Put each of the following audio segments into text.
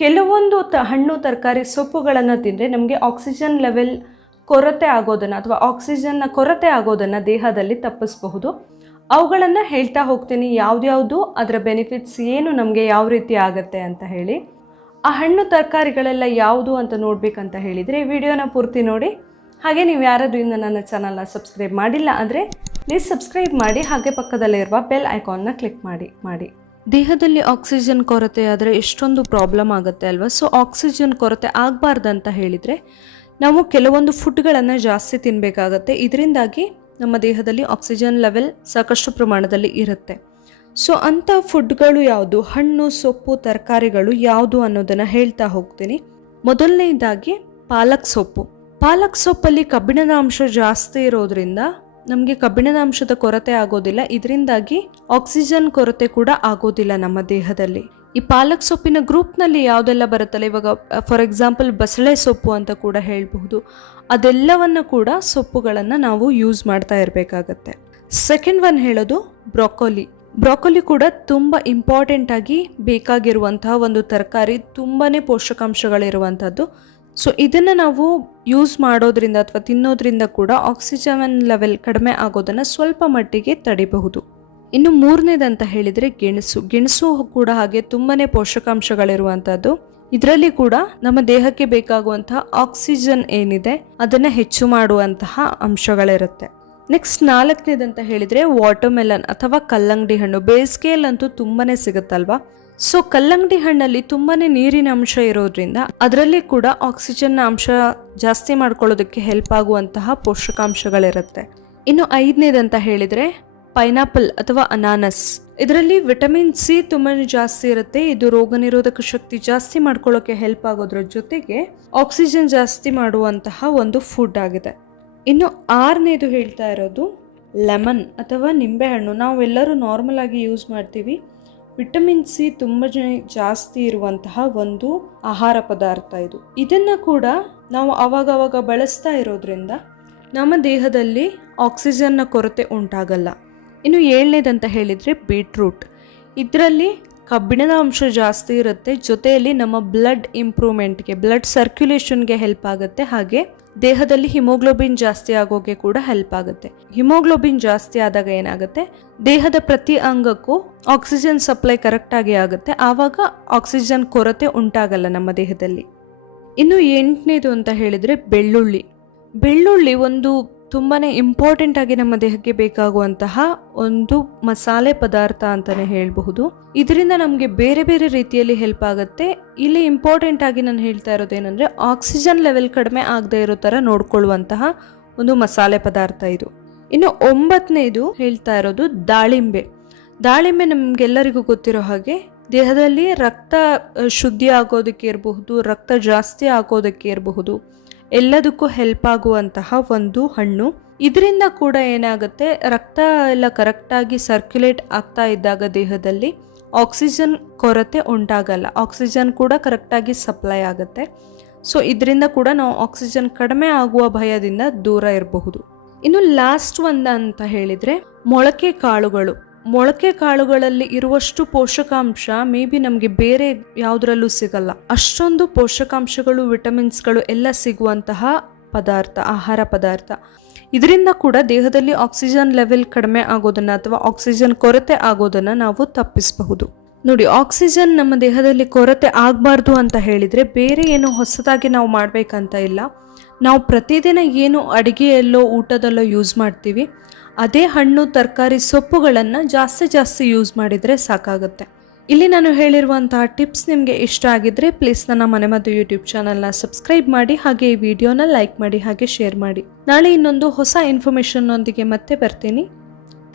ಕೆಲವೊಂದು ತ, ಹಣ್ಣು, ತರಕಾರಿ, ಸೊಪ್ಪುಗಳನ್ನು ತಿಂದರೆ ನಮಗೆ ಆಕ್ಸಿಜನ್ ಲೆವೆಲ್ ಕೊರತೆ ಆಗೋದನ್ನು ಅಥವಾ ಆಕ್ಸಿಜನ್ನ ಕೊರತೆ ಆಗೋದನ್ನು ದೇಹದಲ್ಲಿ ತಪ್ಪಿಸಬಹುದು. ಅವುಗಳನ್ನು ಹೇಳ್ತಾ ಹೋಗ್ತೀನಿ ಯಾವುದ್ಯಾವುದು, ಅದರ ಬೆನಿಫಿಟ್ಸ್ ಏನು, ನಮಗೆ ಯಾವ ರೀತಿ ಆಗುತ್ತೆ ಅಂತ ಹೇಳಿ. ಆ ಹಣ್ಣು, ತರಕಾರಿಗಳೆಲ್ಲ ಯಾವುದು ಅಂತ ನೋಡಬೇಕಂತ ಹೇಳಿದರೆ ಈ ವಿಡಿಯೋನ ಪೂರ್ತಿ ನೋಡಿ. ಹಾಗೆ ನೀವು ಯಾರಾದರೂ ಇಂದ ನನ್ನ ಚಾನಲ್ನ ಸಬ್ಸ್ಕ್ರೈಬ್ ಮಾಡಿಲ್ಲ ಅಂದರೆ ಪ್ಲೀಸ್ ಸಬ್ಸ್ಕ್ರೈಬ್ ಮಾಡಿ, ಹಾಗೆ ಪಕ್ಕದಲ್ಲಿರುವ ಬೆಲ್ ಐಕಾನ್ನ ಕ್ಲಿಕ್ ಮಾಡಿ ಮಾಡಿ. ದೇಹದಲ್ಲಿ ಆಕ್ಸಿಜನ್ ಕೊರತೆ ಆದರೆ ಎಷ್ಟೊಂದು ಪ್ರಾಬ್ಲಮ್ ಆಗುತ್ತೆ ಅಲ್ವಾ? ಸೊ ಆಕ್ಸಿಜನ್ ಕೊರತೆ ಆಗಬಾರ್ದಂತ ಹೇಳಿದರೆ ನಾವು ಕೆಲವೊಂದು ಫುಡ್ಗಳನ್ನು ಜಾಸ್ತಿ ತಿನ್ನಬೇಕಾಗತ್ತೆ ಇದರಿಂದಾಗಿ ನಮ್ಮ ದೇಹದಲ್ಲಿ ಆಕ್ಸಿಜನ್ ಲೆವೆಲ್ ಸಾಕಷ್ಟು ಪ್ರಮಾಣದಲ್ಲಿ ಇರುತ್ತೆ. ಸೊ ಅಂಥ ಫುಡ್ಗಳು ಯಾವುದು? ಹಣ್ಣು, ಸೊಪ್ಪು, ತರಕಾರಿಗಳು ಯಾವುದು ಅನ್ನೋದನ್ನು ಹೇಳ್ತಾ ಹೋಗ್ತೀನಿ. ಮೊದಲನೇದಾಗಿ ಪಾಲಕ್ ಸೊಪ್ಪು. ಪಾಲಕ್ ಸೊಪ್ಪಲ್ಲಿ ಕಬ್ಬಿಣದ ಅಂಶ ಜಾಸ್ತಿ ಇರೋದ್ರಿಂದ ನಮಗೆ ಕಬ್ಬಿಣದ ಅಂಶದ ಕೊರತೆ ಆಗೋದಿಲ್ಲ. ಇದರಿಂದಾಗಿ ಆಕ್ಸಿಜನ್ ಕೊರತೆ ಕೂಡ ಆಗೋದಿಲ್ಲ ನಮ್ಮ ದೇಹದಲ್ಲಿ. ಈ ಪಾಲಕ್ ಸೊಪ್ಪಿನ ಗ್ರೂಪ್ನಲ್ಲಿ ಯಾವುದೆಲ್ಲ ಬರುತ್ತಲ್ಲ, ಇವಾಗ, ಫಾರ್ ಎಕ್ಸಾಂಪಲ್ ಬಸಳೆ ಸೊಪ್ಪು ಅಂತ ಕೂಡ ಹೇಳಬಹುದು. ಅದೆಲ್ಲವನ್ನು ಕೂಡ ಸೊಪ್ಪುಗಳನ್ನು ನಾವು ಯೂಸ್ ಮಾಡ್ತಾ ಇರಬೇಕಾಗತ್ತೆ. ಸೆಕೆಂಡ್ ಒನ್ ಹೇಳೋದು ಬ್ರೊಕೊಲಿ. ಬ್ರೊಕೊಲಿ ಕೂಡ ತುಂಬ ಇಂಪಾರ್ಟೆಂಟಾಗಿ ಬೇಕಾಗಿರುವಂತಹ ಒಂದು ತರಕಾರಿ ತುಂಬಾ ಪೋಷಕಾಂಶಗಳಿರುವಂಥದ್ದು ಸೊ ಇದನ್ನು ನಾವು ಯೂಸ್ ಮಾಡೋದ್ರಿಂದ ಅಥವಾ ತಿನ್ನೋದ್ರಿಂದ ಕೂಡ ಆಕ್ಸಿಜನ್ ಲೆವೆಲ್ ಕಡಿಮೆ ಆಗೋದನ್ನು ಸ್ವಲ್ಪ ಮಟ್ಟಿಗೆ ತಡಿಬಹುದು. ಇನ್ನು ಮೂರನೇದಂತ ಹೇಳಿದರೆ ಗೆಣಸು. ಗೆಣಸು ಕೂಡ ಹಾಗೆ ತುಂಬಾ ಪೋಷಕಾಂಶಗಳಿರುವಂಥದ್ದು ಇದರಲ್ಲಿ ಕೂಡ ನಮ್ಮ ದೇಹಕ್ಕೆ ಬೇಕಾಗುವಂತಹ ಆಕ್ಸಿಜನ್ ಏನಿದೆ, ಅದನ್ನು ಹೆಚ್ಚು ಮಾಡುವಂತಹ ಅಂಶಗಳಿರುತ್ತೆ. ನೆಕ್ಸ್ಟ್ ನಾಲ್ಕನೇದಂತ ಹೇಳಿದರೆ ವಾಟರ್ಮೆಲನ್ ಅಥವಾ ಕಲ್ಲಂಗಡಿ ಹಣ್ಣು. ಬೇಸಿಗೆಯಲ್ಲಂತೂ ತುಂಬಾ ಸಿಗುತ್ತಲ್ವಾ? ಸೊ ಕಲ್ಲಂಗಡಿ ಹಣ್ಣಲ್ಲಿ ತುಂಬಾನೇ ನೀರಿನ ಅಂಶ ಇರೋದ್ರಿಂದ ಅದರಲ್ಲಿ ಕೂಡ ಆಕ್ಸಿಜನ್ ಅಂಶ ಜಾಸ್ತಿ ಮಾಡ್ಕೊಳ್ಳೋದಕ್ಕೆ ಹೆಲ್ಪ್ ಆಗುವಂತಹ ಪೋಷಕಾಂಶಗಳಿರುತ್ತೆ. ಇನ್ನು ಐದನೇದಂತ ಹೇಳಿದರೆ ಪೈನಾಪಲ್ ಅಥವಾ ಅನಾನಸ್ ಇದರಲ್ಲಿ ವಿಟಮಿನ್ ಸಿ ತುಂಬಾ ಜಾಸ್ತಿ ಇರುತ್ತೆ. ಇದು ರೋಗ ನಿರೋಧಕ ಶಕ್ತಿ ಜಾಸ್ತಿ ಮಾಡ್ಕೊಳ್ಳೋಕೆ ಹೆಲ್ಪ್ ಆಗೋದ್ರ ಜೊತೆಗೆ ಆಕ್ಸಿಜನ್ ಜಾಸ್ತಿ ಮಾಡುವಂತಹ ಒಂದು ಫುಡ್ ಆಗಿದೆ. ಇನ್ನು ಆರನೇದು ಹೇಳ್ತಾ ಇರೋದು ಲೆಮನ್ ಅಥವಾ ನಿಂಬೆಹಣ್ಣು ನಾವೆಲ್ಲರೂ ನಾರ್ಮಲ್ ಆಗಿ ಯೂಸ್ ಮಾಡ್ತೀವಿ. ವಿಟಮಿನ್ ಸಿ ತುಂಬ ಜಾಸ್ತಿ ಇರುವಂತಹ ಒಂದು ಆಹಾರ ಪದಾರ್ಥ ಇದು. ಇದನ್ನು ಕೂಡ ನಾವು ಅವಾಗ ಅವಾಗ ಬಳಸ್ತಾ ಇರೋದ್ರಿಂದ ನಮ್ಮ ದೇಹದಲ್ಲಿ ಆಕ್ಸಿಜನ್ನ ಕೊರತೆ ಉಂಟಾಗಲ್ಲ. ಇನ್ನು ಏಳನೇದಂತ ಹೇಳಿದರೆ ಬೀಟ್ರೂಟ್ ಇದರಲ್ಲಿ ಕಬ್ಬಿಣದ ಅಂಶ ಜಾಸ್ತಿ ಇರುತ್ತೆ. ಜೊತೆಯಲ್ಲಿ ನಮ್ಮ ಬ್ಲಡ್ ಇಂಪ್ರೂವ್ಮೆಂಟ್ಗೆ ಬ್ಲಡ್ ಸರ್ಕ್ಯುಲೇಷನ್ಗೆ ಹೆಲ್ಪ್ ಆಗುತ್ತೆ. ಹಾಗೆ ದೇಹದಲ್ಲಿ ಹಿಮೋಗ್ಲೋಬಿನ್ ಜಾಸ್ತಿ ಆಗೋಕೆ ಕೂಡ ಹೆಲ್ಪ್ ಆಗುತ್ತೆ. ಹಿಮೋಗ್ಲೋಬಿನ್ ಜಾಸ್ತಿ ಆದಾಗ ಏನಾಗುತ್ತೆ? ದೇಹದ ಪ್ರತಿ ಅಂಗಕ್ಕೂ ಆಕ್ಸಿಜನ್ ಸಪ್ಲೈ ಕರೆಕ್ಟಾಗಿ ಆಗುತ್ತೆ. ಆವಾಗ ಆಕ್ಸಿಜನ್ ಕೊರತೆ ಉಂಟಾಗಲ್ಲ ನಮ್ಮ ದೇಹದಲ್ಲಿ. ಇನ್ನು ಎಂಟನೇದು ಅಂತ ಹೇಳಿದರೆ ಬೆಳ್ಳುಳ್ಳಿ. ಬೆಳ್ಳುಳ್ಳಿ ಒಂದು ತುಂಬಾ ಇಂಪಾರ್ಟೆಂಟ್ ಆಗಿ ನಮ್ಮ ದೇಹಕ್ಕೆ ಬೇಕಾಗುವಂತಹ ಒಂದು ಮಸಾಲೆ ಪದಾರ್ಥ ಅಂತಲೇ ಹೇಳಬಹುದು. ಇದರಿಂದ ನಮಗೆ ಬೇರೆ ಬೇರೆ ರೀತಿಯಲ್ಲಿ ಹೆಲ್ಪ್ ಆಗುತ್ತೆ. ಇಲ್ಲಿ ಇಂಪಾರ್ಟೆಂಟ್ ಆಗಿ ನಾನು ಹೇಳ್ತಾ ಇರೋದೇನೆಂದರೆ ಆಕ್ಸಿಜನ್ ಲೆವೆಲ್ ಕಡಿಮೆ ಆಗದೆ ಇರೋ ಥರ ನೋಡ್ಕೊಳ್ಳುವಂತಹ ಒಂದು ಮಸಾಲೆ ಪದಾರ್ಥ ಇದು. ಇನ್ನು ಒಂಬತ್ತನೇದು ಹೇಳ್ತಾ ಇರೋದು ದಾಳಿಂಬೆ. ದಾಳಿಂಬೆ ನಮಗೆಲ್ಲರಿಗೂ ಗೊತ್ತಿರೋ ಹಾಗೆ ದೇಹದಲ್ಲಿ ರಕ್ತ ಶುದ್ಧಿ ಆಗೋದಕ್ಕೆ ಇರಬಹುದು, ರಕ್ತ ಜಾಸ್ತಿ ಆಗೋದಕ್ಕೆ ಇರಬಹುದು. ಎಲ್ಲದಕ್ಕೂ ಹೆಲ್ಪ್ ಆಗುವಂತಹ ಒಂದು ಹಣ್ಣು. ಇದರಿಂದ ಕೂಡ ಏನಾಗುತ್ತೆ, ರಕ್ತ ಎಲ್ಲ ಕರೆಕ್ಟಾಗಿ ಸರ್ಕ್ಯುಲೇಟ್ ಆಗ್ತಾ ಇದ್ದಾಗ ದೇಹದಲ್ಲಿ ಆಕ್ಸಿಜನ್ ಕೊರತೆ ಉಂಟಾಗಲ್ಲ. ಆಕ್ಸಿಜನ್ ಕೂಡ ಕರೆಕ್ಟಾಗಿ ಸಪ್ಲೈ ಆಗುತ್ತೆ. ಸೊ ಇದರಿಂದ ಕೂಡ ನಾವು ಆಕ್ಸಿಜನ್ ಕಡಿಮೆ ಆಗುವ ಭಯದಿಂದ ದೂರ ಇರಬಹುದು. ಇನ್ನು ಲಾಸ್ಟ್ ಒಂದು ಅಂತ ಹೇಳಿದರೆ ಮೊಳಕೆ ಕಾಳುಗಳು. ಮೊಳಕೆ ಕಾಳುಗಳಲ್ಲಿ ಇರುವಷ್ಟು ಪೋಷಕಾಂಶ ಮೇ ಬಿ ನಮಗೆ ಬೇರೆ ಯಾವುದರಲ್ಲೂ ಸಿಗಲ್ಲ. ಅಷ್ಟೊಂದು ಪೋಷಕಾಂಶಗಳು, ವಿಟಮಿನ್ಸ್ಗಳು ಎಲ್ಲ ಸಿಗುವಂತಹ ಪದಾರ್ಥ, ಆಹಾರ ಪದಾರ್ಥ. ಇದರಿಂದ ಕೂಡ ದೇಹದಲ್ಲಿ ಆಕ್ಸಿಜನ್ ಲೆವೆಲ್ ಕಡಿಮೆ ಆಗೋದನ್ನು ಅಥವಾ ಆಕ್ಸಿಜನ್ ಕೊರತೆ ಆಗೋದನ್ನು ನಾವು ತಪ್ಪಿಸಬಹುದು. ನೋಡಿ, ಆಕ್ಸಿಜನ್ ನಮ್ಮ ದೇಹದಲ್ಲಿ ಕೊರತೆ ಆಗಬಾರ್ದು ಅಂತ ಹೇಳಿದರೆ ಬೇರೆ ಏನು ಹೊಸದಾಗಿ ನಾವು ಮಾಡಬೇಕಂತ ಇಲ್ಲ. ನಾವು ಪ್ರತಿದಿನ ಏನು ಅಡುಗೆಯಲ್ಲೋ ಊಟದಲ್ಲೋ ಯೂಸ್ ಮಾಡ್ತೀವಿ, ಅದೇ ಹಣ್ಣು, ತರಕಾರಿ, ಸೊಪ್ಪುಗಳನ್ನು ಜಾಸ್ತಿ ಜಾಸ್ತಿ ಯೂಸ್ ಮಾಡಿದರೆ ಸಾಕಾಗುತ್ತೆ. ಇಲ್ಲಿ ನಾನು ಹೇಳಿರುವಂತಹ ಟಿಪ್ಸ್ ನಿಮಗೆ ಇಷ್ಟ ಆಗಿದ್ದರೆ ಪ್ಲೀಸ್ ನನ್ನ ಮನೆ ಮತ್ತು ಯೂಟ್ಯೂಬ್ ಚಾನಲ್ನ ಸಬ್ಸ್ಕ್ರೈಬ್ ಮಾಡಿ, ಹಾಗೆ ಈ ವಿಡಿಯೋನ ಲೈಕ್ ಮಾಡಿ, ಹಾಗೆ ಶೇರ್ ಮಾಡಿ. ನಾಳೆ ಇನ್ನೊಂದು ಹೊಸ ಇನ್ಫಾರ್ಮೇಷನ್ನೊಂದಿಗೆ ಮತ್ತೆ ಬರ್ತೀನಿ.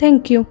Thank you